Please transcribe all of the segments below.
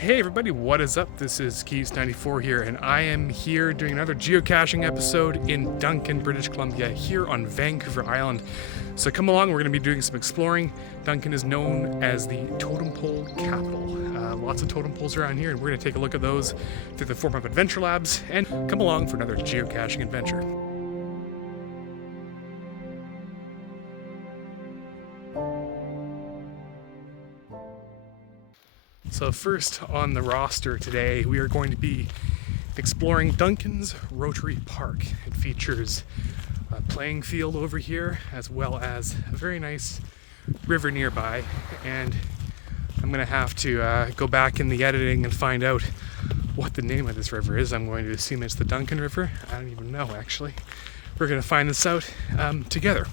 Hey everybody, what is up? This is Keys94 here, and I am here doing another geocaching episode in Duncan, British Columbia, here on Vancouver Island. So come along, we're going to be doing some exploring. Duncan is known as the totem pole capital. Lots of totem poles around here, and we're going to take a look at those through the form of adventure labs, and come along for another geocaching adventure. So first on the roster today, we are going to be exploring Duncan's Rotary Park. It features a playing field over here, as well as a very nice river nearby. And I'm gonna have to go back in the editing and find out what the name of this river is. I'm going to assume it's the Duncan River. I don't even know, actually. We're gonna find this out together.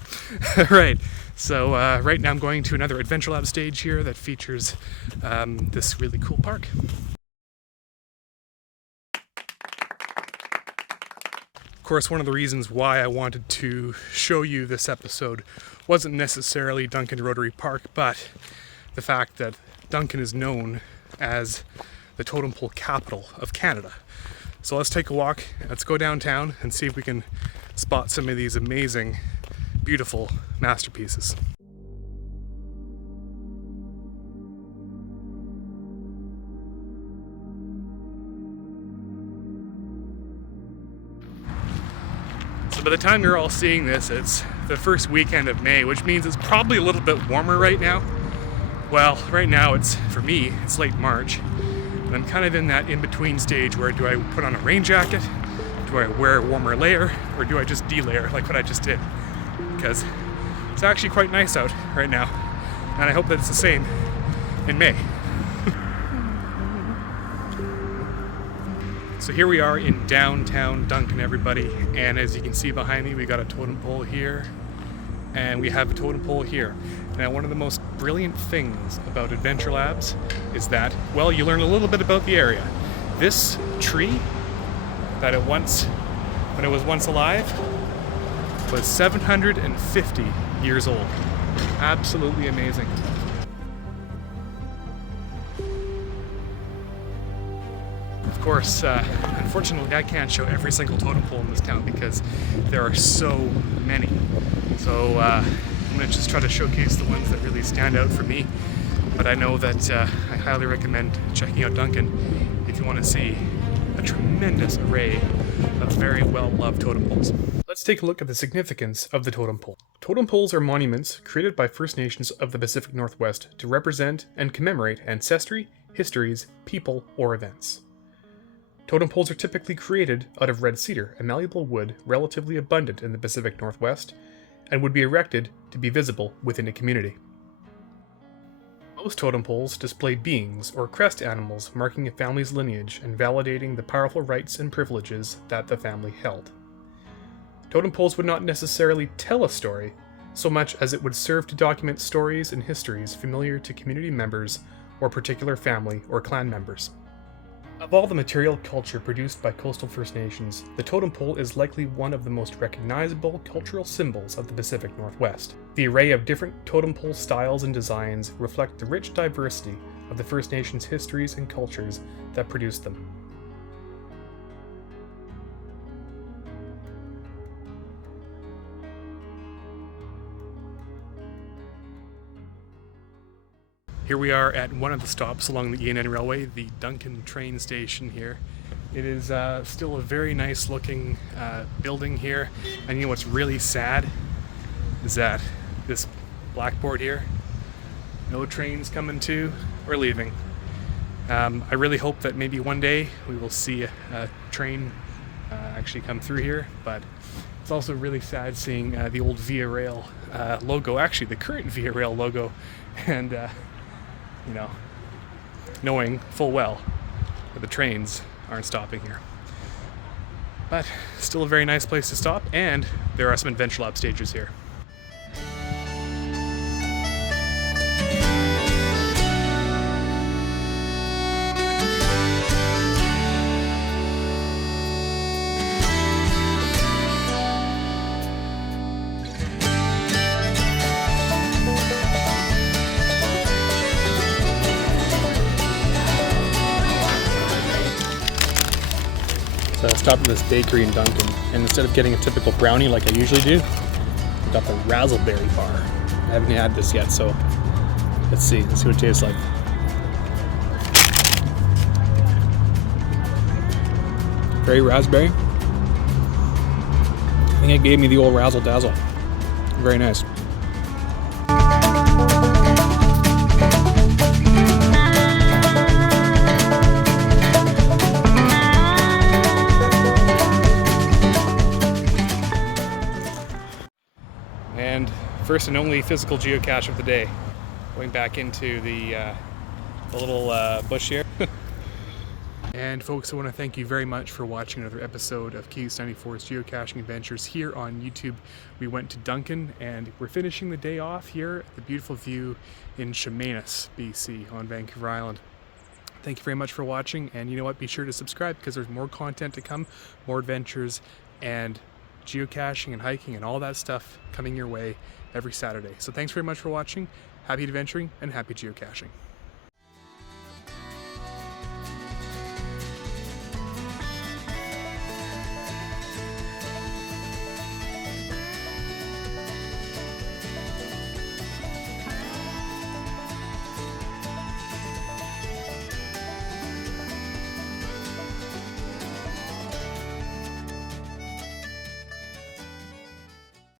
Right, so right now I'm going to another Adventure Lab stage here that features this really cool park. Of course, one of the reasons why I wanted to show you this episode wasn't necessarily Duncan Rotary Park, but the fact that Duncan is known as the totem pole capital of Canada. So let's take a walk, let's go downtown and see if we can spot some of these amazing, beautiful masterpieces. So by the time you're all seeing this, it's the first weekend of May, which means it's probably a little bit warmer right now. Well, right now for me, it's late March, and I'm kind of in that in-between stage where do I put on a rain jacket? Do I wear a warmer layer, or do I just de-layer like what I just did? Because it's actually quite nice out right now, and I hope that it's the same in May. So here we are in downtown Duncan, everybody, and as you can see behind me, we got a totem pole here, and we have a totem pole here. Now, one of the most brilliant things about Adventure Labs is that, well, you learn a little bit about the area. This tree that when it was once alive, was 750 years old. Absolutely amazing. Of course, unfortunately, I can't show every single totem pole in this town because there are so many. So I'm going to just try to showcase the ones that really stand out for me. But I know that I highly recommend checking out Duncan if you want to see a tremendous array of very well-loved totem poles. Let's take a look at the significance of the totem pole. Totem poles are monuments created by First Nations of the Pacific Northwest to represent and commemorate ancestry, histories, people, or events. Totem poles are typically created out of red cedar, a malleable wood relatively abundant in the Pacific Northwest, and would be erected to be visible within a community. Most totem poles display beings or crest animals marking a family's lineage and validating the powerful rights and privileges that the family held. Totem poles would not necessarily tell a story, so much as it would serve to document stories and histories familiar to community members or particular family or clan members. Of all the material culture produced by coastal First Nations, the totem pole is likely one of the most recognizable cultural symbols of the Pacific Northwest. The array of different totem pole styles and designs reflect the rich diversity of the First Nations histories and cultures that produced them. Here we are at one of the stops along the ENN Railway, the Duncan train station here. It is still a very nice looking building here, and you know what's really sad is that this blackboard here, no trains coming to or leaving. I really hope that maybe one day we will see a train actually come through here, but it's also really sad seeing the old Via Rail logo, actually the current Via Rail logo, and you know, knowing full well that the trains aren't stopping here. But still a very nice place to stop, and there are some Adventure Lab stages here. stopped at this bakery in Duncan, and instead of getting a typical brownie like I usually do, I got the razzleberry bar. I haven't had this yet, so let's see what it tastes like. Very raspberry. I think it gave me the old razzle dazzle. Very nice. And first and only physical geocache of the day. Going back into the little bush here. And folks, I want to thank you very much for watching another episode of Keys 94's Geocaching Adventures here on YouTube. We went to Duncan and we're finishing the day off here at the beautiful view in Chemainus, BC on Vancouver Island. Thank you very much for watching, and you know what, be sure to subscribe because there's more content to come, more adventures and geocaching and hiking and all that stuff coming your way every Saturday. So thanks very much for watching, happy adventuring and happy geocaching.